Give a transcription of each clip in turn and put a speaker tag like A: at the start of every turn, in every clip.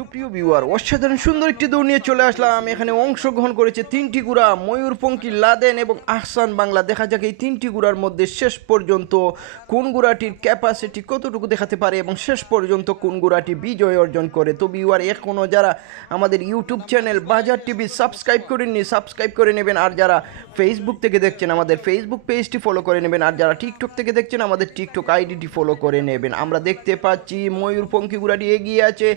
A: সুপ্রিয় ভিউয়ার অসাধারণ সুন্দর একটি দৌড় নিয়ে চলে আসলাম। এখানে অংশগ্রহণ করেছে তিনটি গুড়া ময়ূরপঙ্খী লাদেন এবং আহসান বাংলা। দেখা যাক এই তিনটি গুড়ার মধ্যে শেষ পর্যন্ত কোন গুড়াটির ক্যাপাসিটি কতটুকু দেখাতে পারে এবং শেষ পর্যন্ত কোন গুড়াটি বিজয় অর্জন করে। তো ভিউয়ার এখনও যারা আমাদের YouTube channel Bazar TV subscribe করেননি সাবস্ক্রাইব করে নেবেন। আর যারা ফেসবুক থেকে দেখছেন, আমাদের ফেসবুক পেজটি ফলো করে নেবেন। আর যারা টিকটক থেকে দেখছেন, আমাদের টিকটক আইডিটি ফলো করে নেবেন। আমরা দেখতে পাচ্ছি ময়ূরপঙ্খী গুড়াটি এগিয়ে আছে।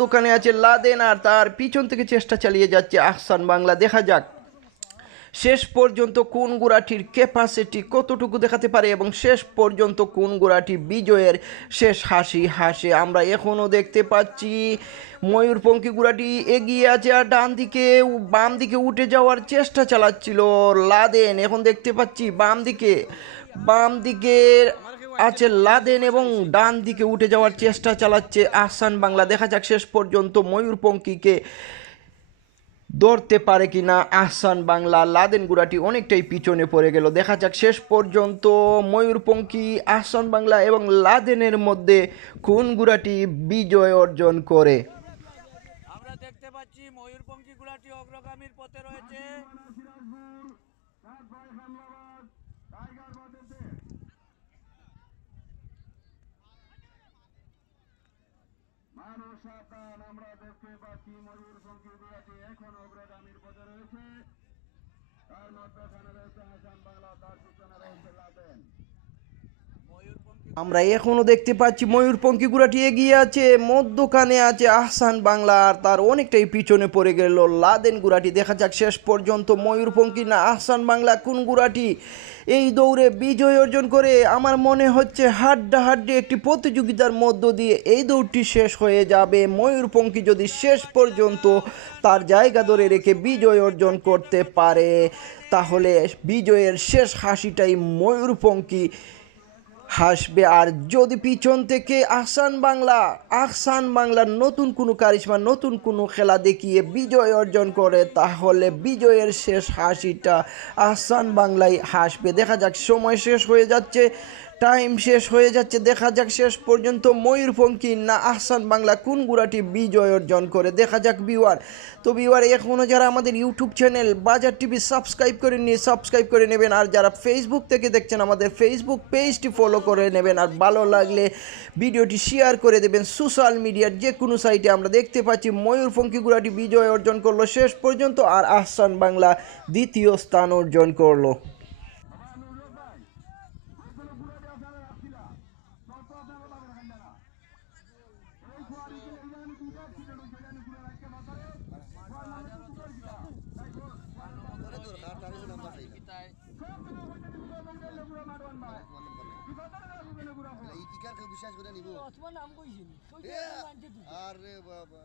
A: মধ্যখানে আছে লাদেন আর তার পিছন থেকে চেষ্টা চালিয়ে যাচ্ছে আহসান বাংলা। দেখা যাক শেষ পর্যন্ত কোন গুড়াটির ক্যাপাসিটি কতটুকু দেখাতে পারে এবং শেষ পর্যন্ত কোন গুড়াটি বিজয়ের শেষ হাসি হাসে। আমরা এখনও দেখতে পাচ্ছি ময়ূরপঙ্খী গুড়াটি এগিয়ে আছে আর ডান দিকে বাম দিকে উঠে যাওয়ার চেষ্টা চালাচ্ছিল লাদেন। এখন দেখতে পাচ্ছি বাম দিকে বাম দিকে আছে লাদেন এবং ডান দিকে উঠে যাওয়ার চেষ্টা চালাচ্ছে আহসান বাংলা। দেখা যাক শেষ পর্যন্ত ময়ূরপঙ্খীকে ধরতে পারে কি না আহসান বাংলা। লাদেন গুড়াটি অনেকটাই পিছনে পড়ে গেল। দেখা যাক শেষ পর্যন্ত ময়ূরপঙ্খী, আহসান বাংলা এবং লাদেনের মধ্যে কোন গুড়াটি বিজয় অর্জন করে।
B: আমরা দেখতে পাচ্ছি ময়ূরপঙ্খী গুলাটি অগ্রগামীর পথে রয়েছে।
C: মানুষ সাবধান আমরা দেখতে পাচ্ছি, ময়ূর গুলাটি এখন অগ্রগামীর পথে রয়েছে। তার মধ্যখানে রয়েছে হাসান বাংলা, তার পিছনে রয়েছে লাদেন।
A: আমরা এখনও দেখতে পাচ্ছি ময়ূরপঙ্খী গুড়াটি এগিয়ে আছে, মধ্যখানে আছে আহসান বাংলা আর তার অনেকটাই পিছনে পড়ে গেল লাদেন গুড়াটি। দেখা যাক শেষ পর্যন্ত ময়ূরপঙ্খী না আহসান বাংলা কোন গুড়াটি। এই দৌড়ে বিজয় অর্জন করে আমার মনে হচ্ছে হাড্ডাহাড্ডি একটি প্রতিযোগিতার মধ্য দিয়ে এই দৌড়টি শেষ হয়ে যাবে। ময়ূরপঙ্খী যদি শেষ পর্যন্ত তার জায়গা ধরে রেখে বিজয় অর্জন করতে পারে, তাহলে বিজয়ের শেষ হাসিটাই ময়ূরপঙ্খী হাসবে আর যদি পিছন থেকে আহসান বাংলা, আহসান বাংলার নতুন কোনো কারিশমা, নতুন কোনো খেলা দেখিয়ে বিজয় অর্জন করে, তাহলে বিজয়ের শেষ হাসিটা আহসান বাংলায় হাসবে। দেখা যাক, সময় শেষ হয়ে যাচ্ছে। টাইম শেষ হয়ে যাচ্ছে, দেখা যাক শেষ পর্যন্ত ময়ূর ময়ূরপঙ্খী না আহসান বাংলা কোন গুড়াটি বিজয় অর্জন করে। দেখা যাক বিওয়ার তো বিওয়ার এখনও যারা আমাদের YouTube channel Bazar TV subscribe করে নিয়ে সাবস্ক্রাইব করে নেবেন। আর যারা ফেসবুক থেকে দেখছেন, আমাদের ফেসবুক পেজটি ফলো করে নেবেন। আর ভালো লাগলে ভিডিওটি শেয়ার করে দেবেন। সোশ্যাল মিডিয়ার যে কোনো সাইটে আমরা দেখতে পাচ্ছি ময়ূরপঙ্খী গুড়াটি বিজয় অর্জন করল শেষ পর্যন্ত। আর আহসান বাংলা দ্বিতীয় স্থান অর্জন করল।
D: বিশ্বাস করে নিব আরে বাবা।